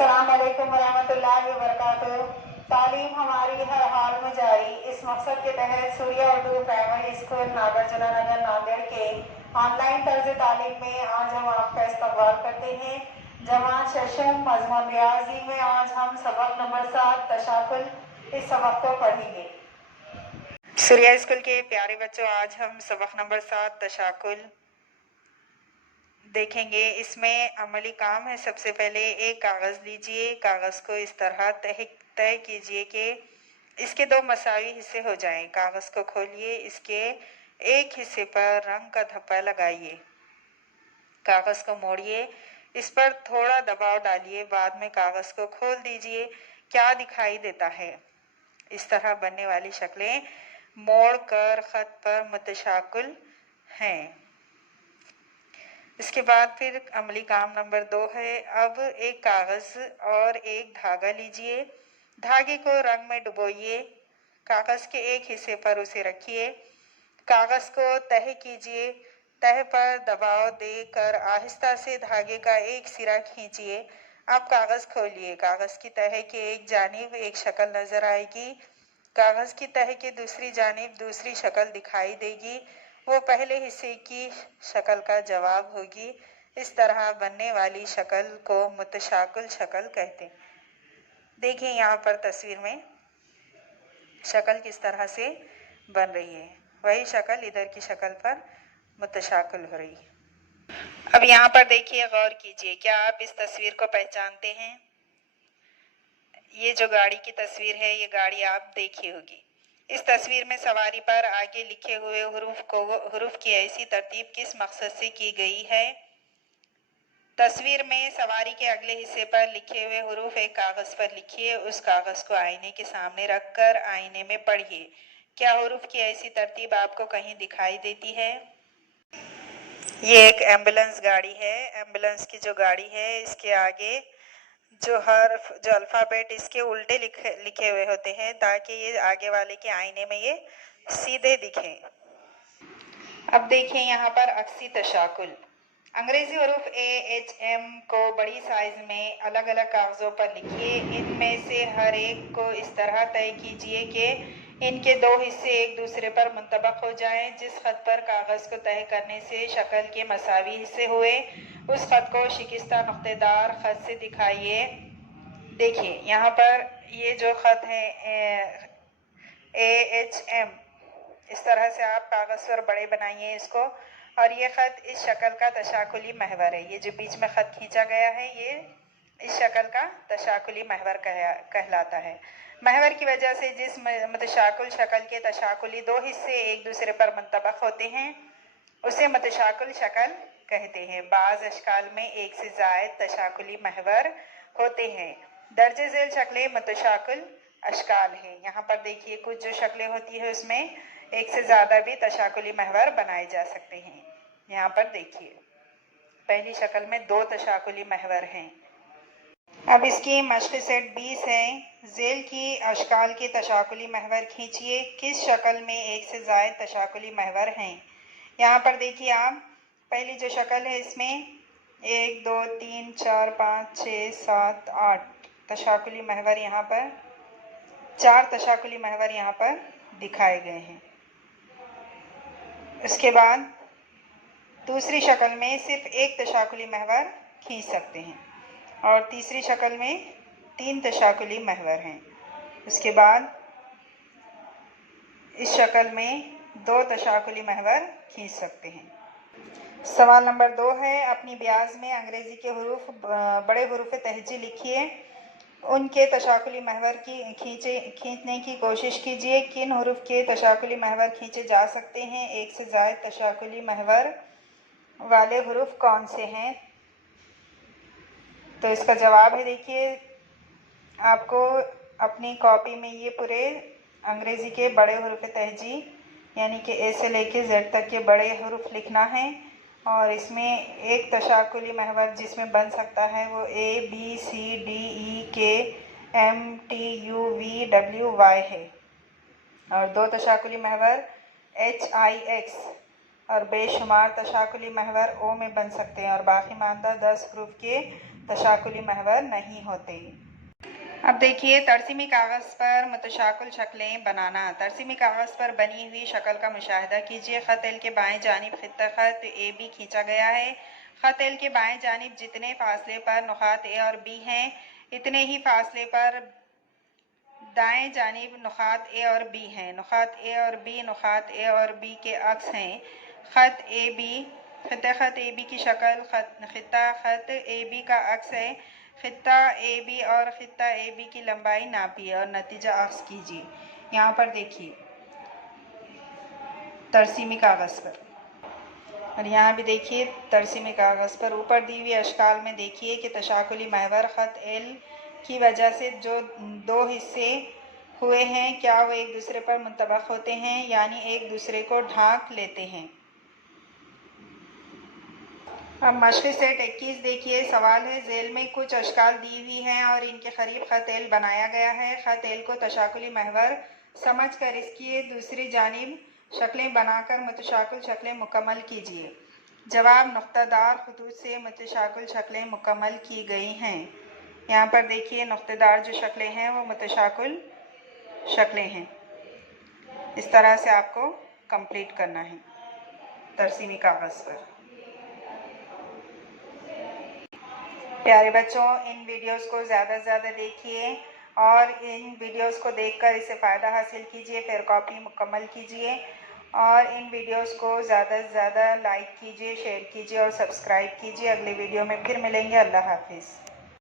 अस्सलाम वालेकुम वरहमतुल्लाहि वबरकातुहू। तालीम हमारी हर हाल में जारी, इस मकसद के तहत सूर्या उर्दू प्राइमरी स्कूल नागार्जुना नगर नांदेड़ के ऑनलाइन तर्ज तालीम में आज हम आपका इस्तकबाल करते हैं। जमात शशम मजमून रियाजी में आज हम सबक नंबर 7 तशाकुल इस सबक को पढ़ेंगे। सूर्या स्कूल के प्यारे बच्चों, आज हम सबक नंबर 7 तशाकुल देखेंगे। इसमें अमली काम है। सबसे पहले एक कागज़ लीजिए, कागज़ को इस तरह तय कीजिए कि इसके दो मसावी हिस्से हो जाएं। कागज़ को खोलिए, इसके एक हिस्से पर रंग का धब्बा लगाइए, कागज़ को मोड़िए, इस पर थोड़ा दबाव डालिए, बाद में कागज़ को खोल दीजिए। क्या दिखाई देता है? इस तरह बनने वाली शक्लें मोड़ कर ख़त पर मुतशाकिल हैं। इसके बाद फिर अमली काम नंबर 2 है। अब एक कागज़ और एक धागा लीजिए, धागे को रंग में डुबोइए, कागज़ के एक हिस्से पर उसे रखिए, कागज़ को तह कीजिए, तह पर दबाव देकर आहिस्ता से धागे का एक सिरा खींचिए। अब कागज़ खोलिए, कागज़ की तह के एक जानिब एक शक्ल नज़र आएगी, कागज़ की तह के दूसरी जानिब दूसरी शक्ल दिखाई देगी, वो पहले हिस्से की शक्ल का जवाब होगी। इस तरह बनने वाली शक्ल को मुतशाकिल शक्ल कहते हैं। देखिए यहाँ पर तस्वीर में शक्ल किस तरह से बन रही है, वही शक्ल इधर की शक्ल पर मुतशाकिल हो रही है। अब यहाँ पर देखिए, गौर कीजिए, क्या आप इस तस्वीर को पहचानते हैं? ये जो गाड़ी की तस्वीर है, ये गाड़ी आप देखी होगी। इस तस्वीर में सवारी पर आगे लिखे हुए हुरूफ की ऐसी तरतीब किस मकसद से की गई है? तस्वीर में सवारी के अगले हिस्से पर लिखे हुए हुरूफ एक कागज़ पर लिखिए, उस कागज़ को आईने के सामने रखकर आईने में पढ़िए। क्या हुरूफ की ऐसी तरतीब आपको कहीं दिखाई देती है? ये एक एम्बुलेंस गाड़ी है। एम्बुलेंस की जो गाड़ी है, इसके आगे जो अल्फ़ाबेट इसके उल्टे लिखे हुए होते हैं, ताकि ये आगे वाले के आईने में ये सीधे दिखें। अब देखिए यहाँ पर अक्सी तशाकुल। अंग्रेजी हरूफ AHM को बड़ी साइज में अलग अलग कागज़ों पर लिखिए। इनमें से हर एक को इस तरह तय कीजिए कि इनके दो हिस्से एक दूसरे पर मुंतबक हो जाएं। जिस खत पर कागज़ को तय करने से शक्ल के मसावी हिस्से हुए, उस खत को शिकस्ता नुक्तेदार खत से दिखाइए। देखिए यहाँ पर ये जो खत है AHM, इस तरह से आप कागज़ पर बड़े बनाइए इसको, और ये ख़त इस शक्ल का तशाकुली महवर है। ये जो बीच में ख़त खींचा गया है, ये इस शक्ल का तशाकुली महवर कहलाता है। महवर की वजह से जिस मुतशाकिल शक्ल के तशाकुली दो हिस्से एक दूसरे पर मुंतबक होते हैं, उसे मुतशाकिल शक्ल कहते हैं। बाज़ अशकाल में एक से ज़ायद तशाकुली महवर होते हैं। दर्जे झेल शक्लें मुतशाकिल अशकाल है। यहाँ पर देखिए, कुछ जो शक्लें होती है उसमें एक से ज़्यादा भी तशाकुली महवर बनाए जा सकते हैं। यहाँ पर देखिए, पहली शक्ल में 2 तशाकुली महवर हैं। अब इसकी मश्क सेट 20 है। झेल की अशकाल के तशाकुली महवर खींचिए। किस शक्ल में एक से ज़ायद तशाकुली महवर हैं? यहाँ पर देखिए आप, पहली जो शक्ल है इसमें 1 2 3 4 5 6 7 8 तशाकुली महवर, यहाँ पर 4 तशाकुली महवर यहाँ पर दिखाए गए हैं। उसके बाद दूसरी शक्ल में सिर्फ एक तशाकुली महवर खींच सकते हैं, और तीसरी शक्ल में 3 तशाकुली महवर हैं। उसके बाद इस शक्ल में 2 तशाकुली महवर खींच सकते हैं। सवाल नंबर 2 है। अपनी ब्याज में अंग्रेज़ी के हुरूफ बड़े हुरूफ तहजी लिखिए। उनके तशाकुली महवर खींचने की कोशिश कीजिए। किन हुरूफ के तशाकुली महवर खींचे जा सकते हैं? एक से ज़ायद तशाकुली महवर वाले हुरूफ कौन से हैं? तो इसका जवाब है, देखिए आपको अपनी कॉपी में ये पूरे अंग्रेज़ी के बड़े हुरूफ तहजी यानी कि A से लेके Z तक के बड़े हुरूफ लिखना है, और इसमें एक तशाकुली महवर जिसमें बन सकता है वो A B C D E K M T U V W Y है, और 2 तशाकुली महवर H I X और बेशुमार तशाकुली महवर O में बन सकते हैं, और बाकी मानदा 10 हुरूफ के तशाकुली महवर नहीं होते। अब देखिए तरसीमी कागज़ पर मुतशाकिल शक्लें बनाना। तरसीमी कागज़ पर बनी हुई शक्ल का मुशाहिदा कीजिए। ख़त एल के बाएं जानिब खित्ता ख़त ए बी खींचा गया है। ख़त एल के बाएं जानिब जितने फासले पर नुक़ात ए और बी हैं, इतने ही फासले पर दाएं जानिब नुक़ात ए और बी हैं। नुक़ात ए और बी नुक़ात ए और बी के अक्स हैं। ख़त ए बी खित्ता ख़त ए बी की शक्ल खित्ता ख़त ए बी का अक्स है। खित्ता ए बी और खित्ता ए बी की लंबाई नापिए और नतीजा अक्स कीजिए। यहाँ पर देखिए तरसीमी कागज़ पर, और यहाँ भी देखिए तरसीमी कागज़ पर ऊपर दी हुई अशकाल में देखिए कि तशाकुली महवर ख़त एल की वजह से जो दो हिस्से हुए हैं, क्या वो एक दूसरे पर मुंतबक होते हैं, यानी एक दूसरे को ढांक लेते हैं। अब मशक़ सेट 21 देखिए। सवाल है, झेल में कुछ अशकाल दी हुई हैं और इनके करीब ख़त एल बनाया गया है। ख़त एल को तशाकुली महवर समझ कर इसकी दूसरी जानिब शक्लें बनाकर मुतशाकिल शक्लें मुकम्मल कीजिए। जवाब, नुक़्तादार ख़ुतूत से मुतशाकिल शक्लें मुकम्मल की गई हैं। यहाँ पर देखिए नुक़्तेदार जो शक्लें हैं वो मुतशाकिल शक्लें हैं। इस तरह से आपको कंप्लीट करना है तरसीमी कागज़ पर। प्यारे बच्चों, इन वीडियोस को ज़्यादा से ज़्यादा देखिए और इन वीडियोस को देखकर इससे फ़ायदा हासिल कीजिए, फिर कॉपी मुकम्मल कीजिए और इन वीडियोस को ज़्यादा से ज़्यादा लाइक कीजिए, शेयर कीजिए और सब्सक्राइब कीजिए। अगले वीडियो में फिर मिलेंगे। अल्लाह हाफिज़।